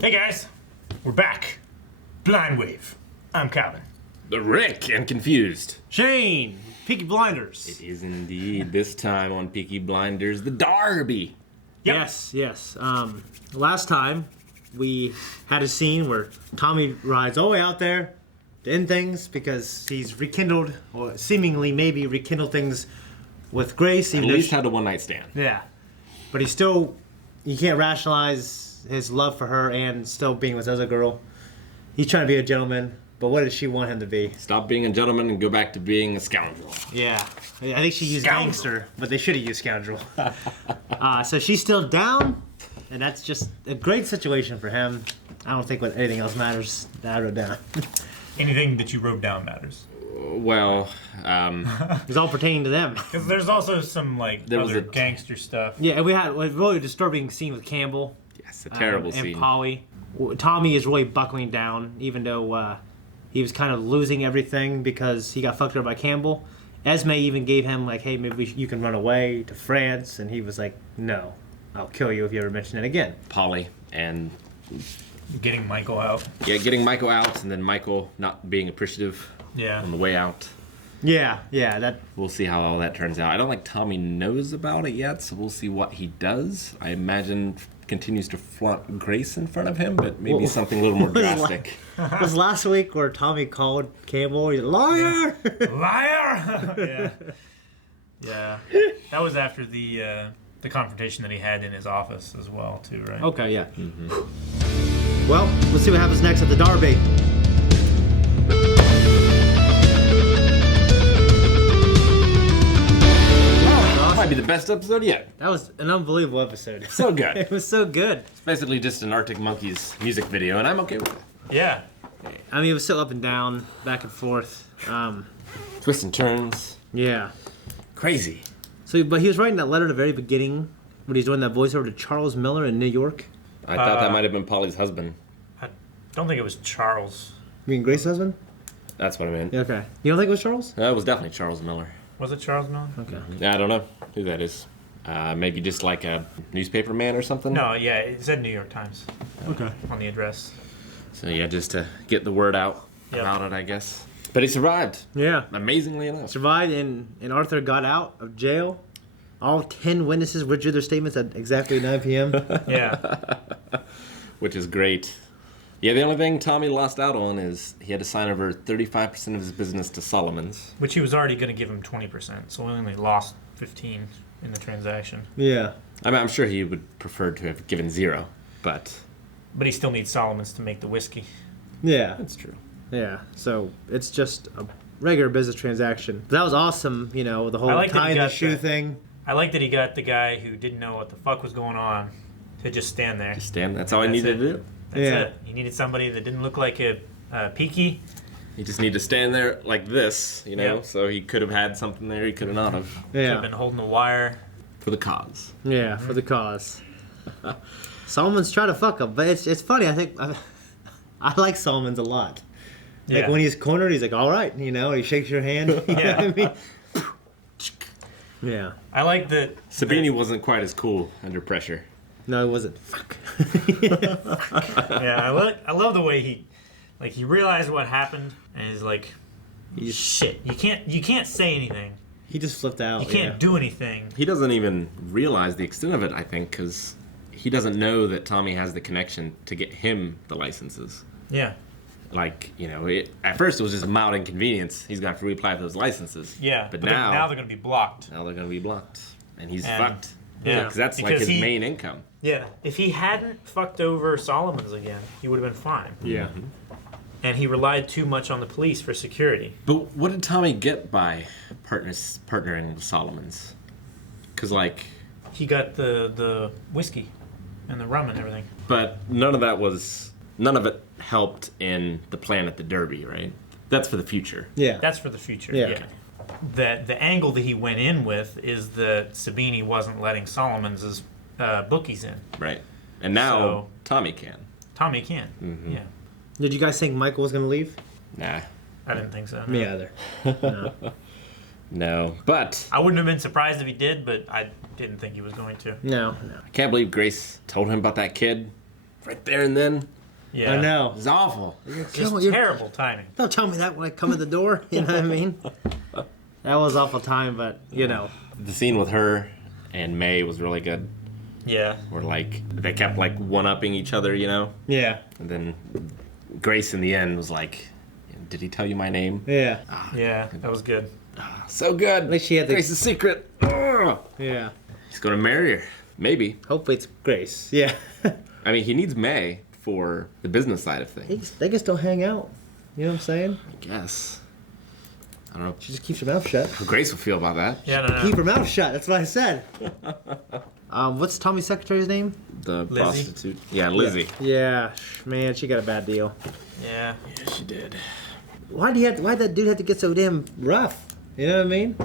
Hey guys, we're back. Blind Wave. I'm Calvin. Rick and Confused. Shane, Peaky Blinders. It is indeed this time on Peaky Blinders, the Derby. Yep. Yes. Last time we had a scene where Tommy rides all the way out there to end things because he's rekindled, or seemingly maybe rekindled things with Grace. At Even least had a one-night stand. yeah, but he can't rationalize his love for her and still being with this other girl. He's trying to be a gentleman, but what does she want him to be? Stop being a gentleman and go back to being a scoundrel. Yeah, I think she used Scoundrel. gangster, but they should have used scoundrel. So she's still down, and that's just a great situation for him. I don't think anything else matters that I wrote down. Anything that you wrote down matters. Well, It's all pertaining to them. Because there's also some There was other a- gangster stuff. Yeah, and we had a really disturbing scene with Campbell. yes, a terrible and scene. Polly. Tommy is really buckling down, even though he was kind of losing everything because he got fucked over by Campbell. Esme even gave him like, "Hey, maybe you can run away to France," and he was like, "No, I'll kill you if you ever mention it again." Polly and Getting Michael out. getting Michael out, and then Michael not being appreciative Yeah. on the way out. Yeah, that. We'll see how all that turns out. I don't think Tommy knows about it yet, so we'll see what he does. I imagine continues to flaunt Grace in front of him, but maybe Well, something a little more drastic. Was last week where Tommy called Campbell, he's a liar. Liar! Yeah. Yeah. That was after the confrontation that he had in his office as well, too, right? Okay, yeah. Well, let's see what happens next at the Derby. Might be the best episode yet. That was an unbelievable episode. So good. It was so good. It's basically just an Arctic Monkeys music video, and I'm okay with it. Yeah. I mean, it was so up and down, back and forth. Twists and turns. Yeah. Crazy. So, but he was writing that letter at the very beginning when he's doing that voiceover to Charles Miller in New York. I thought that might have been Polly's husband. I don't think it was Charles. You mean Grace's husband? That's what I meant. Yeah, okay. You don't think it was Charles? That was definitely Charles Miller. Was it Charles Miller? Okay. Yeah, I don't know who that is. Maybe just like a newspaper man or something? No, yeah, it said New York Times Okay. on the address. So yeah, just to get the word out Yep. about it, I guess. But he survived, Yeah. amazingly enough. Survived, and Arthur got out of jail. All 10 witnesses withdrew their statements at exactly 9 p.m. Yeah. Which is great. Yeah, the only thing Tommy lost out on is he had to sign over 35% of his business to Solomon's. Which he was already going to give him 20%, so we only lost 15 in the transaction. Yeah. I mean, I'm sure he would prefer to have given 0, but But he still needs Solomon's to make the whiskey. Yeah. that's true. Yeah. So it's just a regular business transaction. That was awesome, the whole I like that he tying the got shoe the- thing. I like that he got the guy who didn't know what the fuck was going on to just stand there. Just stand. That's all he That's needed it. to do. That's Yeah. it. He needed somebody that didn't look like a Peaky. He just needed to stand there like this, Yep. so he could have had something there he could have not have. Could have Yeah. been holding the wire. For the cause. Yeah, for the cause. Solomon's trying to fuck him, but it's funny. I think I like Solomon's a lot. Like Yeah. when he's cornered, he's like, "All right," he shakes your hand. You know Yeah. what I mean? Yeah. I like that. Sabini wasn't quite as cool under pressure. No, it wasn't. Fuck. Yeah, I love the way he realized what happened and he's like, shit. You can't say anything. He just flipped out. You can't do anything. He doesn't even realize the extent of it, I think, because he doesn't know that Tommy has the connection to get him the licenses. Yeah. Like, at first it was just a mild inconvenience. He's got to reapply for those licenses. Yeah. But now now they're gonna be blocked. they're going to be blocked. And he's And- fucked. yeah. Because that's like Because his he- main income. Yeah. If he hadn't fucked over Solomon's again, he would have been fine. Yeah. And he relied too much on the police for security. But what did Tommy get by partnering with Solomon's? Because, He got the whiskey and the rum and everything. but none of it helped in the plan at the Derby, right? That's for the future. Yeah. That's for the future. Yeah. Yeah. The angle that he went in with is that Sabini wasn't letting Solomon's bookies in. Right. And now So- Tommy can. Tommy can. Yeah. Did you guys think Michael was gonna leave? Nah. I didn't think so. Me either. No. No. But I wouldn't have been surprised if he did, but I didn't think he was going to. No. I can't believe Grace told him about that kid right there and then. Yeah. I know. It was awful. Just terrible timing. Don't tell me that when I come in the door. You know what I mean? That was awful time, but you know. The scene with her and May was really good. Yeah. Where like they kept like one-upping each other, you know. Yeah. And then Grace in the end was like, "Did he tell you my name?" Yeah. Yeah, that was good. So good. At least she had the. Grace's secret. Ugh. Yeah. He's gonna marry her. Maybe. Hopefully it's Grace. Yeah. I mean, he needs May for the business side of things. They can still hang out. You know what I'm saying? I guess. I don't know She just keeps her mouth shut. how Grace will feel about that. Yeah, no. Keep her mouth shut. That's what I said. What's Tommy's secretary's name? The Lizzie? prostitute. Yeah, Lizzie. Yeah, man, she got a bad deal. Yeah. Yeah, she did. Why'd that dude have to get so damn rough? You know what I mean?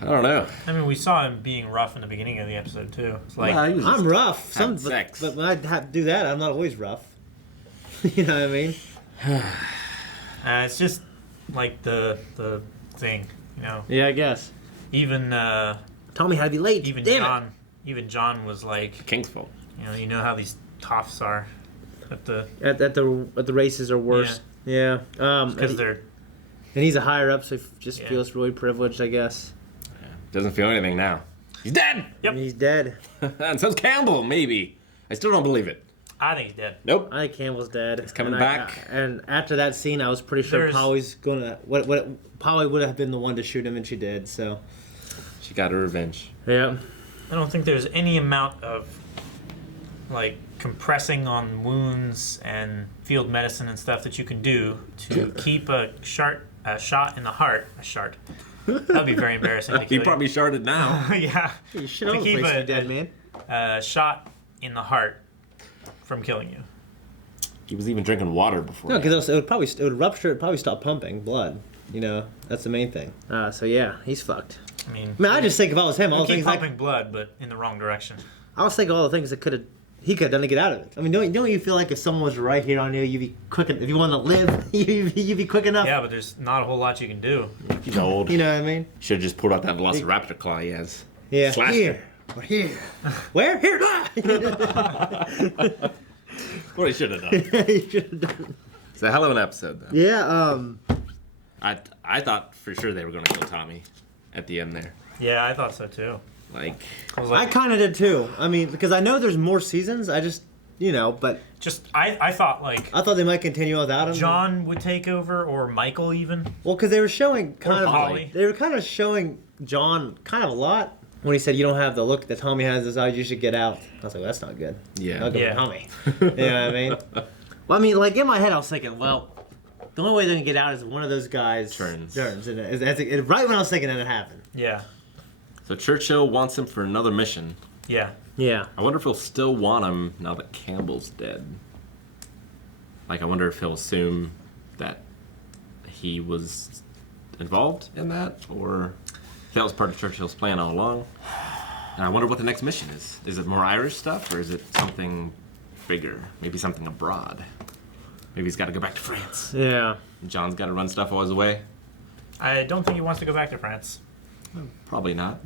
I don't know. I mean, we saw him being rough in the beginning of the episode, too. It's like, Well, he was I'm just rough. having sex. But when I have to do that, I'm not always rough. You know what I mean? it's just like the thing, you know. Yeah, I guess. Even Tommy had to be late. even Damn John, even John was like, King's fault. you know how these toffs are, at the At the races are worse. Yeah. because And, they're and he's a higher up, so he just Yeah. feels really privileged, I guess. Doesn't feel anything now. He's dead! Yep. And he's dead. And so's Campbell, maybe. I still don't believe it. I think he's dead. Nope. I think Campbell's dead. He's coming back. And after that scene, I was pretty sure There's- Polly's gonna. Polly would have been the one to shoot him, and she did. So. She got her revenge. Yeah. I don't think there's any amount of like compressing on wounds and field medicine and stuff that you can do to keep a shot in the heart. A shot. That'd be very embarrassing. To He kill probably sharded now. you. Yeah. You should To have keep a dead man. A shot in the heart from killing you. He was even drinking water before. No, because it would rupture. It'd probably stop pumping blood. You know, that's the main thing. So yeah, he's fucked. I mean, I just think if I was him, all the keep things pumping blood, but in the wrong direction. I was thinking all the things that he could have done to get out of it. I mean, don't you feel like if someone was right here on you, you'd be quick. If you want to live, you'd be quick enough. Yeah, but there's not a whole lot you can do. He's old. You know what I mean? Should have just pulled out that Velociraptor claw he has. Yeah. Slashed Here. Or here. Where? Here. What he should have done. You should have done. It's a hell of an episode, though. Yeah. I thought for sure they were going to kill Tommy at the end there. Yeah, I thought so too. Like, I was I like, kind of did too. I mean, because I know there's more seasons. I just, but I thought like I thought they might continue without him. John would take over or Michael even. Well, because they were showing kind of Polly. they were kind of showing John kind of a lot when he said, "You don't have the look that Tommy has. His eyes. You should get out." I was like, well, "That's not good." yeah. Not good Yeah. for Tommy. You know what I mean? Well, I mean, like in my head, I was thinking, well, the only way they can get out is one of those guys Turns. and right when I was thinking that it happened. Yeah, So Churchill wants him for another mission. yeah. Yeah. I wonder if he'll still want him now that Campbell's dead. Like, I wonder if he'll assume that he was involved in that, or if that was part of Churchill's plan all along. And I wonder what the next mission is. Is it more Irish stuff, or is it something bigger? Maybe something abroad. Maybe he's got to go back to France. Yeah. And John's got to run stuff all his way. I don't think he wants to go back to France. Probably not.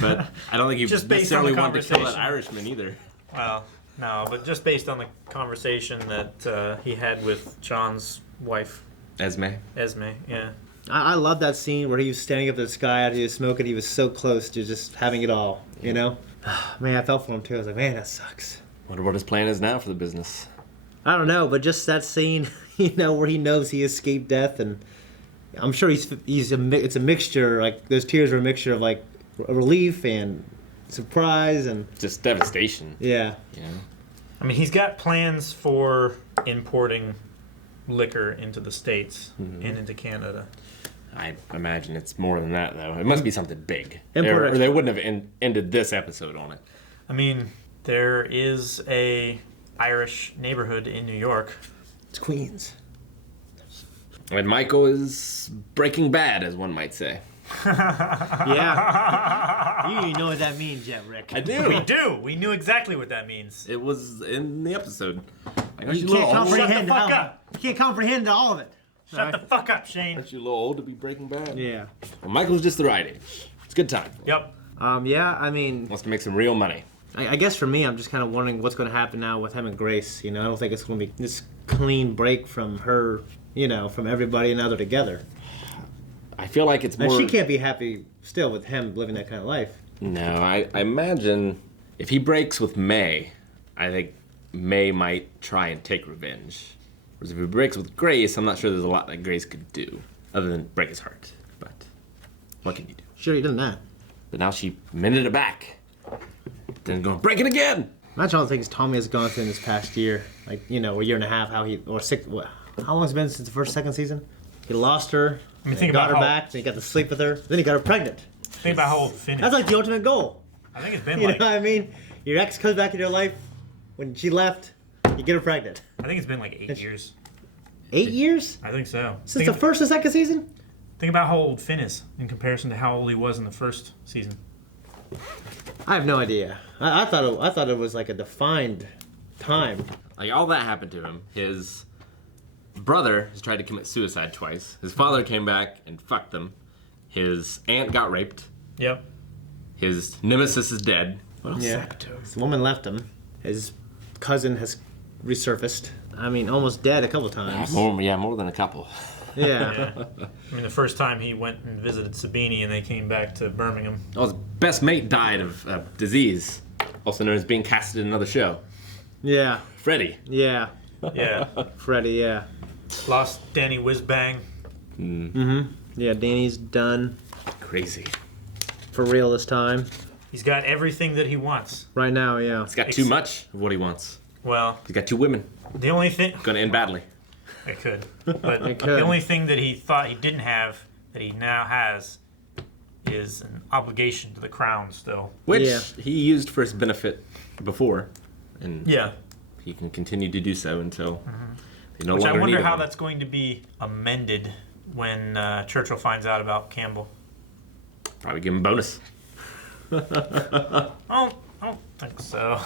But I don't think he Just based on the necessarily wanted to kill that conversation. Irishman either. Well, no, but just based on the conversation that he had with John's wife, Esme. Esme. Yeah. I love that scene where he was standing up at the sky after he was smoking. He was so close to just having it all, you know? Man, I felt for him too. I was like, man, that sucks. Wonder what his plan is now for the business. I don't know, but just that scene, where he knows he escaped death, and I'm sure it's a mixture. Like those tears were a mixture of like relief and surprise and Just devastation. yeah. You know? I mean, he's got plans for importing liquor into the States and into Canada. I imagine it's more than that, though. It must be something big. Import Or they wouldn't have ended this episode on it. I mean, there is a Irish neighborhood in New York. It's Queens. And Michael is Breaking Bad, as one might say. Yeah. You know what that means yet, Rick. I do. We do. We knew exactly what that means. It was in the episode. I got You you a can't little old. comprehend Shut the fuck how- up. You can't comprehend all of it. Shut the fuck up, Shane. Aren't you a little old to be Breaking Bad? Yeah. Well, Michael's just the right age. It's a good time. Yep. Yeah, I mean, Wants to make some real money. I guess for me, I'm just kind of wondering what's going to happen now with him and Grace. You know, I don't think it's going to be this clean break from her, you know, from everybody, and now they're together. I feel like it's more... And she can't be happy still with him living that kind of life. No, I imagine if he breaks with May, I think May might try and take revenge. Whereas if he breaks with Grace, I'm not sure there's a lot that Grace could do other than break his heart. But what can you do? Sure, he done that. But now she mended it back. Then going to break it again. Imagine all the things Tommy has gone through in this past year. Like, you know, a year and a half, how long has it been since the second season? He lost her, think got about her how- back, then he got to sleep with her, then he got her pregnant. Think about how old Finn is. That's like the ultimate goal. I think it's been You like know what I mean? Your ex comes back into your life. When she left, you get her pregnant. I think it's been like 8 years. 8 years? I think so. Since the first and second season? Think about how old Finn is in comparison to how old he was in the first season. I have no idea. I thought it was like a defined time. Like, all that happened to him. His brother has tried to commit suicide twice. His father came back and fucked them. His aunt got raped. Yep. His nemesis is dead. What else Yeah. happened to him? His woman left him. His cousin has resurfaced. I mean, almost dead a couple times. More than a couple. Yeah. I mean, the first time he went and visited Sabini and they came back to Birmingham. Oh, his best mate died of disease, also known as being casted in another show. Yeah. Freddie. Yeah. Yeah. Freddie, yeah. Lost Danny Whizbang. Yeah, Danny's done Crazy. for real this time. He's got everything that he wants. Right now, yeah. He's got too much of what he wants. Well, He's got 2 women. the only thing... Gonna end badly. It could. But It could. the only thing that he thought he didn't have that he now has is an obligation to the crown still. Which Yeah. he used for his benefit before. And Yeah. he can continue to do so until they no Which I longer wonder need how him. that's going to be amended when Churchill finds out about Campbell. Probably give him a bonus. I don't think so.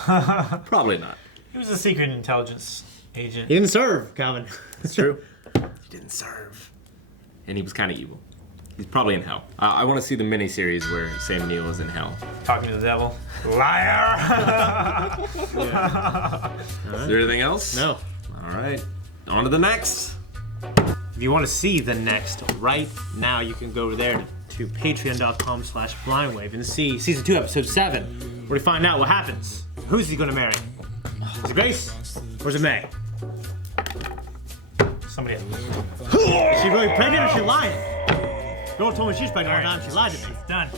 Probably not. He was a secret intelligence agent. He didn't serve, Calvin. It's true. He didn't serve. And he was kind of evil. He's probably in hell. I want to see the miniseries where Sam Neill is in hell. Talking to the devil. Liar! Is there anything else? No. All right. On to the next. If you want to see the next right now, you can go over there to patreon.com/blindwave and see season 2, episode 7, where we find out what happens. Who's he going to marry? Is it Grace or is it May? Somebody. Is she really pregnant or is she lying? Girl told me she's pregnant all the time. She lied to me. It's done.